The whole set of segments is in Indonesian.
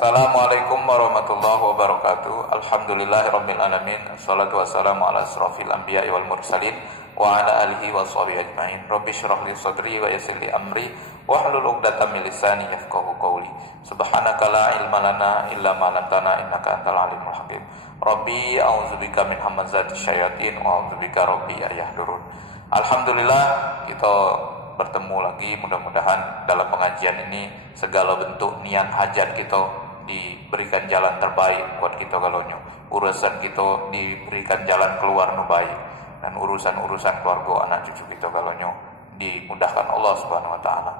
Assalamualaikum warahmatullahi wabarakatuh. Alhamdulillahirabbil alamin. Assalatu wassalamu ala asrofil anbiya'i wal mursalin wa ala alihi wa sahbihi ajmain. Rabbi shrah li sadri wa yassir li amri wahlul 'uqdatam min lisani yafqahu qawli. Subhanaka la ilma lana illa ma 'allamtana innaka antal alimul hakim. Rabbi a'udzubika min hamazati syayatin wa a'udzubika rabbi ayahdurun. Alhamdulillah kita bertemu lagi, mudah-mudahan dalam pengajian ini segala bentuk niat hajat kita diberikan jalan terbaik buat kita galonyo, urusan kita diberikan jalan keluar nu baik, dan urusan-urusan keluarga anak cucu kita galonyo dimudahkan Allah Subhanahu wa taala.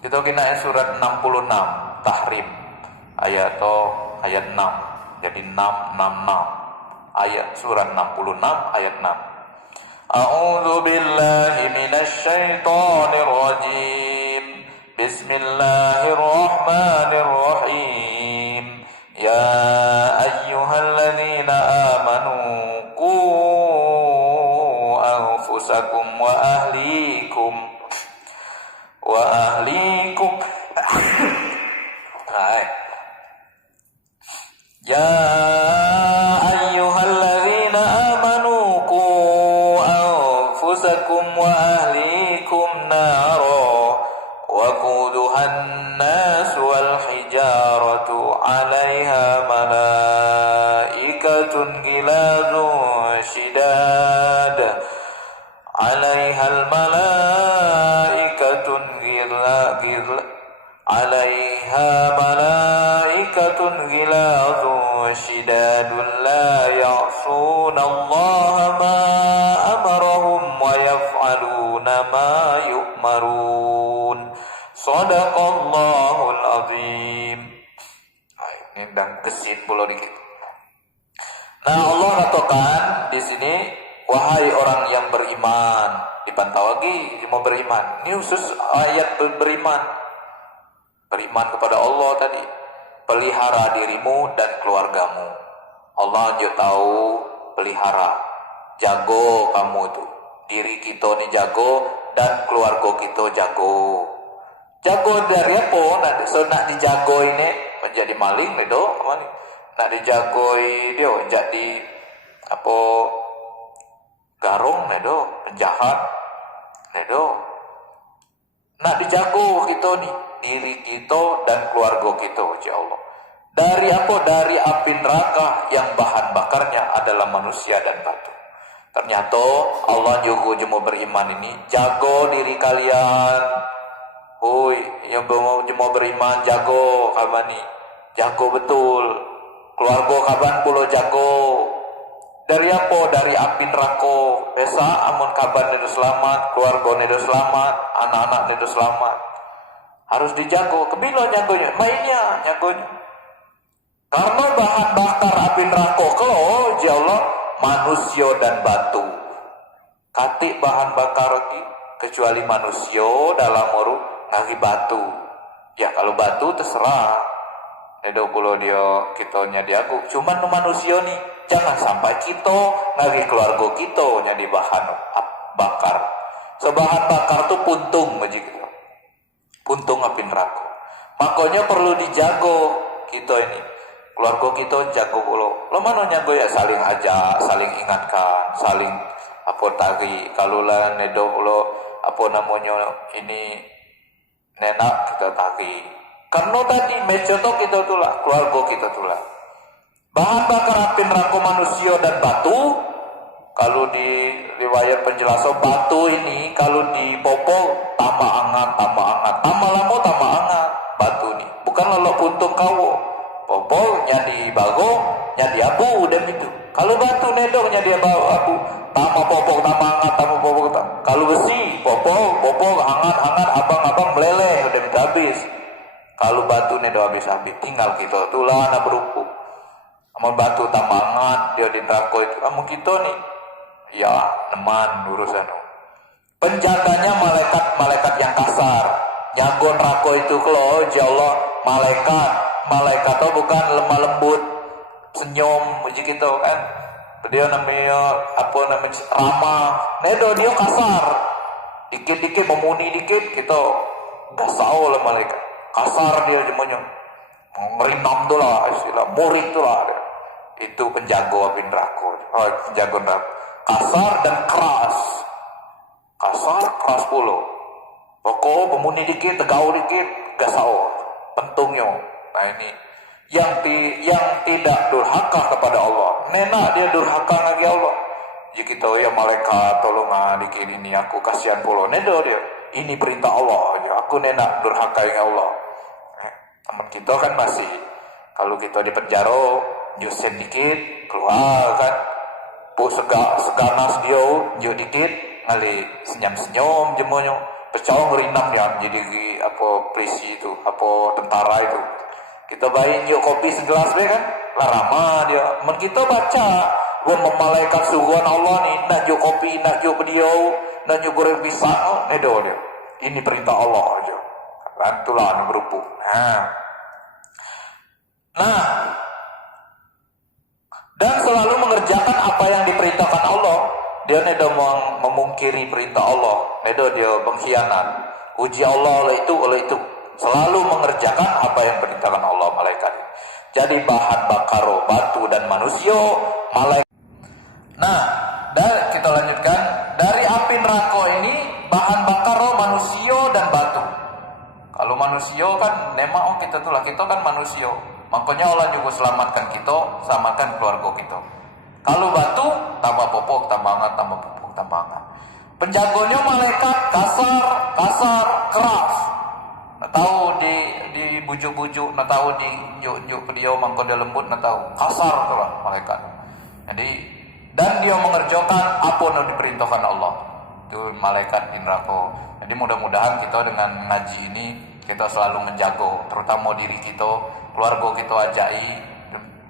Kita kena surat 66 Tahrim ayat 6. Jadi 666 ayat surat 66 ayat 6. A'udzu billahi minasy syaithanir rajim. Bismillahirrahmanirrahim. Ya ayyuhalladzina amanu qu anfusakum wa ahlikum Ya ayyuhalladzina amanu qu anfusakum wa ahlikum nara wa quduhan nas wal hijaratu 'alaiha malaikatun ghilazun shidad 'alaihal malaikatun ghilazun shidadun la ya'sunallaha ma amarahum wa yaf'aluna ma yu'marun. Shadaqallahul azim. Ini dan kesin pula dikit. Nah, Allah katakan di sini, wahai orang yang beriman, dipantau lagi mau beriman. Ini khusus ayat beriman. Beriman kepada Allah tadi. Pelihara dirimu dan keluargamu. Allah juga tahu pelihara. Jago kamu itu. Diri kita ni jago dan keluarga kita jago. Jago dari apa? Nak dijago ini menjadi maling itu. Nak dijagoi dia jadi apa? Garung itu, penjahat itu. Nak dijago kita ni diri kita dan keluarga kita, ya Allah. Dari apa? Dari api neraka yang bahan bakarnya adalah manusia dan batu. Ternyata Allah juga cuma beriman ini, jago diri kalian. Oi, yang cuma beriman jago kaban ni. Jago betul. Keluarga kaban pulo jago. Dari apa? Dari api neraka. Biasa amun kaban itu selamat, keluarga itu selamat, anak-anak itu selamat. Harus dijago. Kebilo jagonya? Mainnya jagonya. Karena bahan bakar api neraka kalau ya Allah manusia dan batu. Katik bahan bakar lagi kecuali manusia dalam urut ngagi batu. Ya kalau batu terserah. Edo pulau dia kitanya diaku. Cuman manusia nih jangan sampai kita ngagi keluarga kita jadi bahan bakar. Sebahan bakar tuh puntung begitu. Puntung api neraka. Makanya perlu dijago kita ini. Keluarga kita jago pula. Lo mana jago ya saling ajak, saling ingatkan, saling apa tadi. Kalau lah nedo lo apa namanya ini nenak kita tadi. Karena tadi mencontoh kita tulah, keluarga kita tulah. Bahan bakar api neraka manusia dan batu. Kalau di riwayat penjelasan batu ini kalau dipopol tambah hangat, tambah lama tambah hangat batu nih. Bukan lalu puntung kau. Popol jadi bago, jadi abu dan itu. Kalau batu nedong jadi abu, tambah popol tambah hangat, tambah popol. Kalau besi popol hangat, abang meleleh udah minta habis. Kalau batu nedong habis, tinggal kita tulah anak berupu. Amun batu tambah hangat dia di neraka itu. Amun kita nih ya neman urusan. Penjaganya malaikat yang kasar. Jago neraka itu kalau ya Allah malaikat itu bukan lemah lembut senyum uji kita kan. Dia namanya ramah. Nedo dia kasar. Dikit-dikit memuni dikit kita enggak tahu lah malaikat. Kasar dia semuanya. ngerinam tuh lah istilah murid tuh lah. Itu penjago api neraka. Penjago neraka. Kasar dan keras. Kasar keras pula. Pokok pemuni dikit, tegau dikit, gasau. Pentungnya. Nah ini yang tidak durhaka kepada Allah. Nenak dia durhaka lagi Allah. Jika kita ya malaikat tolong dikit ini aku kasihan pula. Nedo dia. Ini perintah Allah. Ya, aku nenak durhaka dengan Allah. Teman kita kan masih kalau kita di penjara nyusen dikit keluar kan. Po seganas dia nyo dikit ngali senyum-senyum jemonyo. Pecah ngerinam dia jadi apa polisi itu, apa tentara itu. Kita bayi nyo kopi segelas be kan. Larama dia. Men kita baca malaikat suguhan Allah nih, nak jo kopi, nak jo beliau, nak jo goreng pisang, nedo dia. Ini perintah Allah aja. Bantulah berupuk. Nah, dan selalu mengerjakan apa yang diperintahkan Allah. Dia nedo memungkiri perintah Allah, nedo dia pengkhianat. Uji Allah oleh itu. Selalu mengerjakan apa yang diperintahkan Allah malaikat. Jadi bahan bakar batu dan manusia, malaikat. Nah, kita lanjutkan. Dari api neraka ini bahan bakar manusia dan batu. Kalau manusia kan memang kita tuh lah, kita kan manusia. Makanya Allah juga selamatkan kita, selamatkan keluarga kita. Kalau batu tambah popok, tambah hangat, tambah popok, tambah hangat. Penjagonya malaikat kasar, keras. Nak tahu di bujuk-bujuk, nak tahu di juk dia mangko dia lembut, nak tahu kasar tuh lah malaikat. Jadi dan dia mengerjakan apa yang diperintahkan Allah. Itu malaikat di neraka. Jadi mudah-mudahan kita dengan ngaji ini kita selalu menjaga, terutama diri kita, keluarga kita ajai.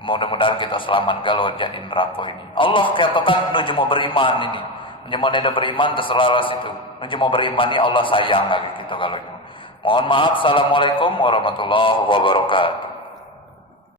Mudah-mudahan kita selamat kalau jadi neraka ini. Allah katakan nuju mau beriman ini. Nuju mau neda beriman terserah situ. Nuju mau beriman ini Allah sayang lagi kita kalau ini. Mohon maaf. Assalamualaikum warahmatullahi wabarakatuh.